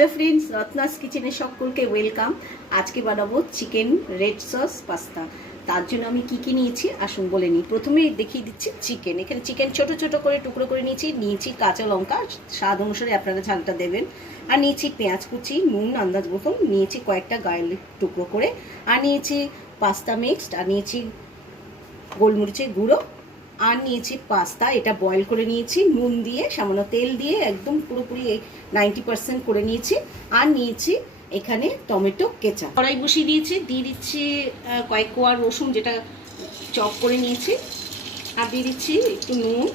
Hello friends, Ratna's কিচেনে সকলকে welcome. আজকে বানাবো চিকেন রেড সস পাস্তা। তার জন্য আমি কি নিয়েছি আসুন বলে নিই। প্রথমেই দেখিয়ে দিচ্ছি চিকেন। এখানে চিকেন ছোট ছোট করে টুকরো করে নিয়েছি কাঁচা লঙ্কা, স্বাদ অনুসারে আপনারা ঝালটা দেবেন। আর নিয়েছি পেঁয়াজ কুচি, নুন আন্দাজ মতন, নিয়েছি কয়েকটা গার্লিক টুকরো করে, আর নিয়েছি পাস্তা মিক্সড, আর নিয়েছি গোলমরিচের গুঁড়ো, আর নিয়েছি পাস্তা। এটা বয়েল করে নিয়েছি নুন দিয়ে, সামান্য তেল দিয়ে, একদম পুরোপুরি 90% করে নিয়েছি। আর নিয়েছি এখানে টমেটো কেচাপ। কড়াই বসিয়ে দিয়েছি, দিয়ে দিচ্ছি কয়েক কোয়া রসুন যেটা চপ করে নিয়েছি, আর দিয়ে দিচ্ছি একটু নুন।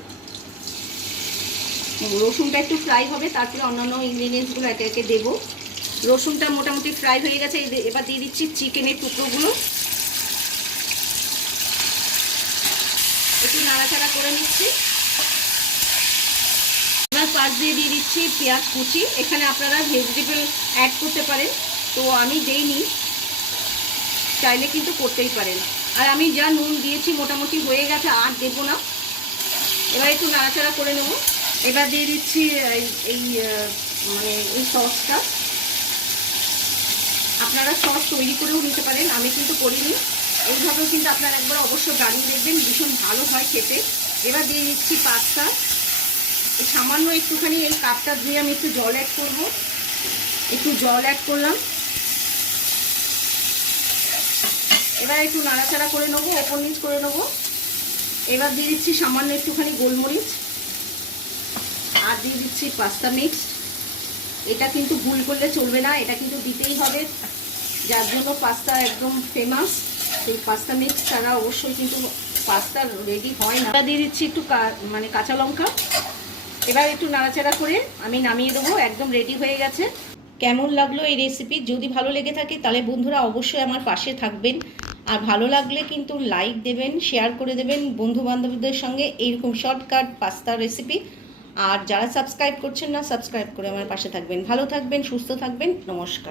রসুনটা একটু ফ্রাই হবে, তারপরে অন্যান্য ইনগ্রিডিয়েন্টসগুলো একে একে দেবো। রসুনটা মোটামুটি ফ্রাই হয়ে গেছে, এবার দিয়ে দিচ্ছি চিকেনের টুকরোগুলো, একটু নাড়াচাড়া করে নিচ্ছি। এবার পাশ দিয়ে দিচ্ছি পেঁয়াজ কুচি। এখানে আপনারা ভেজিটেবল অ্যাড করতে পারেন, তো আমি দেইনি, চাইলে কিন্তু করতেই পারেন। আর আমি যা নুন দিয়েছি মোটামুটি হয়ে গেছে, আর দেবো না। এবার একটু নাড়াচাড়া করে নেব। এবার দিয়ে দিচ্ছি এই সসটা। আপনারা সস তৈরি করেও নিতে পারেন, আমি কিন্তু করিনি। এইভাবেও কিন্তু আপনারা একবার অবশ্যই বানিয়ে দেখবেন, ভীষণ ভালো হয় খেতে। এবার দিয়ে দিচ্ছি পাস্তা। এই সামান্য একটুখানি এই কাপটা ধুয়ে আমি একটু জল অ্যাড করব, একটু জল অ্যাড করলাম। এবার একটু নাড়াচাড়া করে নেবো, ওপর নিচ করে নেবো। এবার দিয়ে দিচ্ছি সামান্য একটুখানি গোলমরিচ, আর দিয়ে দিচ্ছি পাস্তা মিক্স। এটা কিন্তু ভুল করলে চলবে না, এটা কিন্তু দিতেই হবে, যার জন্য পাস্তা একদম ফেমাস। সেই পাস্তা মিক্স ছাড়া অবশ্যই কিন্তু পাস্তা রেডি হয় না। দিয়ে দিচ্ছি একটু কাঁচা লঙ্কা। এবার একটু নাড়াচাড়া করে আমি নামিয়ে দেবো, একদম রেডি হয়ে গেছে। কেমন লাগলো এই রেসিপি? যদি ভালো লেগে থাকে তাহলে বন্ধুরা অবশ্যই আমার পাশে থাকবেন, আর ভালো লাগলে কিন্তু লাইক দেবেন, শেয়ার করে দেবেন বন্ধু বান্ধবদের সঙ্গে এইরকম শর্টকাট পাস্তা রেসিপি। আর যারা সাবস্ক্রাইব করছেন না, সাবস্ক্রাইব করে আমার পাশে থাকবেন। ভালো থাকবেন, সুস্থ থাকবেন, নমস্কার।